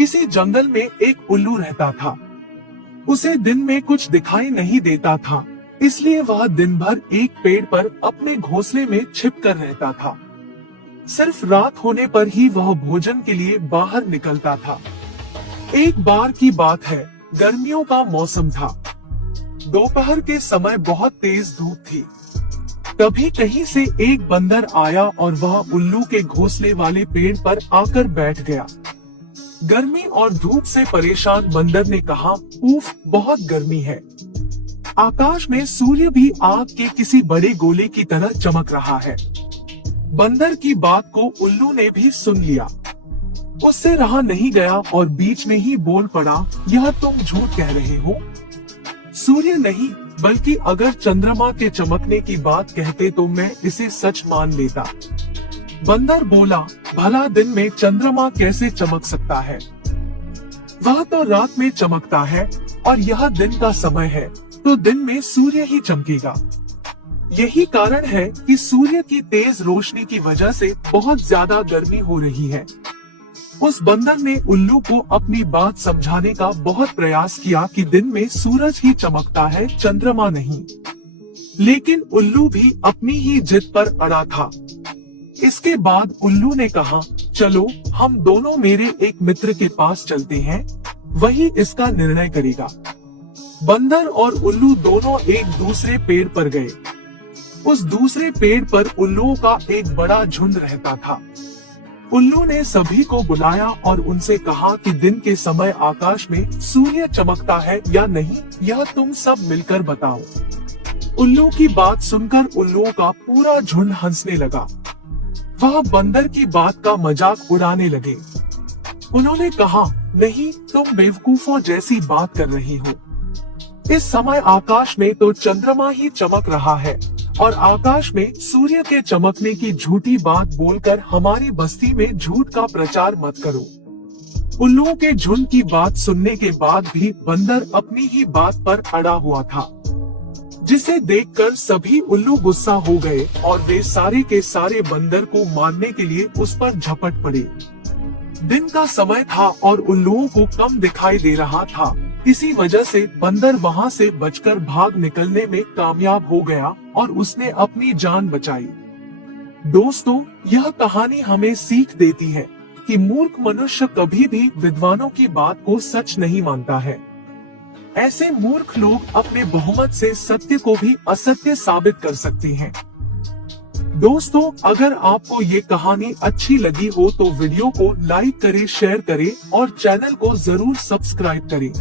किसी जंगल में एक उल्लू रहता था। उसे दिन में कुछ दिखाई नहीं देता था, इसलिए वह दिन भर एक पेड़ पर अपने घोंसले में छिपकर रहता था। सिर्फ रात होने पर ही वह भोजन के लिए बाहर निकलता था। एक बार की बात है, गर्मियों का मौसम था। दोपहर के समय बहुत तेज धूप थी। तभी कहीं से एक बंदर आया और वह उल्लू के घोंसले वाले पेड़ पर आकर बैठ गया। गर्मी और धूप से परेशान बंदर ने कहा, उफ, बहुत गर्मी है। आकाश में सूर्य भी आग के किसी बड़े गोले की तरह चमक रहा है। बंदर की बात को उल्लू ने भी सुन लिया। उससे रहा नहीं गया और बीच में ही बोल पड़ा, यह तुम झूठ कह रहे हो। सूर्य नहीं, बल्कि अगर चंद्रमा के चमकने की बात कहते तो मैं इसे सच मान लेता। बंदर बोला, भला दिन में चंद्रमा कैसे चमक सकता है? वह तो रात में चमकता है और यह दिन का समय है, तो दिन में सूर्य ही चमकेगा। यही कारण है कि सूर्य की तेज रोशनी की वजह से बहुत ज्यादा गर्मी हो रही है। उस बंदर ने उल्लू को अपनी बात समझाने का बहुत प्रयास किया कि दिन में सूरज ही चमकता है, चंद्रमा नहीं। लेकिन उल्लू भी अपनी ही जिद पर अड़ा था। इसके बाद उल्लू ने कहा, चलो हम दोनों मेरे एक मित्र के पास चलते हैं, वही इसका निर्णय करेगा। बंदर और उल्लू दोनों एक दूसरे पेड़ पर गए। उस दूसरे पेड़ पर उल्लुओं का एक बड़ा झुंड रहता था। उल्लू ने सभी को बुलाया और उनसे कहा कि दिन के समय आकाश में सूर्य चमकता है या नहीं, यह तुम सब मिलकर बताओ। उल्लू की बात सुनकर उल्लुओं का पूरा झुंड हंसने लगा। वह बंदर की बात का मजाक उड़ाने लगे। उन्होंने कहा, नहीं, तुम बेवकूफों जैसी बात कर रही हो। इस समय आकाश में तो चंद्रमा ही चमक रहा है और आकाश में सूर्य के चमकने की झूठी बात बोलकर हमारी बस्ती में झूठ का प्रचार मत करो। उल्लुओं के झुंड की बात सुनने के बाद भी बंदर अपनी ही बात पर अड़ा हुआ था, जिसे देखकर सभी उल्लू गुस्सा हो गए और वे सारे के सारे बंदर को मारने के लिए उस पर झपट पड़े। दिन का समय था और उल्लुओं को कम दिखाई दे रहा था, इसी वजह से बंदर वहां से बचकर भाग निकलने में कामयाब हो गया और उसने अपनी जान बचाई। दोस्तों, यह कहानी हमें सीख देती है कि मूर्ख मनुष्य कभी भी विद्वानों की बात को सच नहीं मानता है। ऐसे मूर्ख लोग अपने बहुमत से सत्य को भी असत्य साबित कर सकते हैं। दोस्तों, अगर आपको ये कहानी अच्छी लगी हो तो वीडियो को लाइक करें, शेयर करें और चैनल को जरूर सब्सक्राइब करें।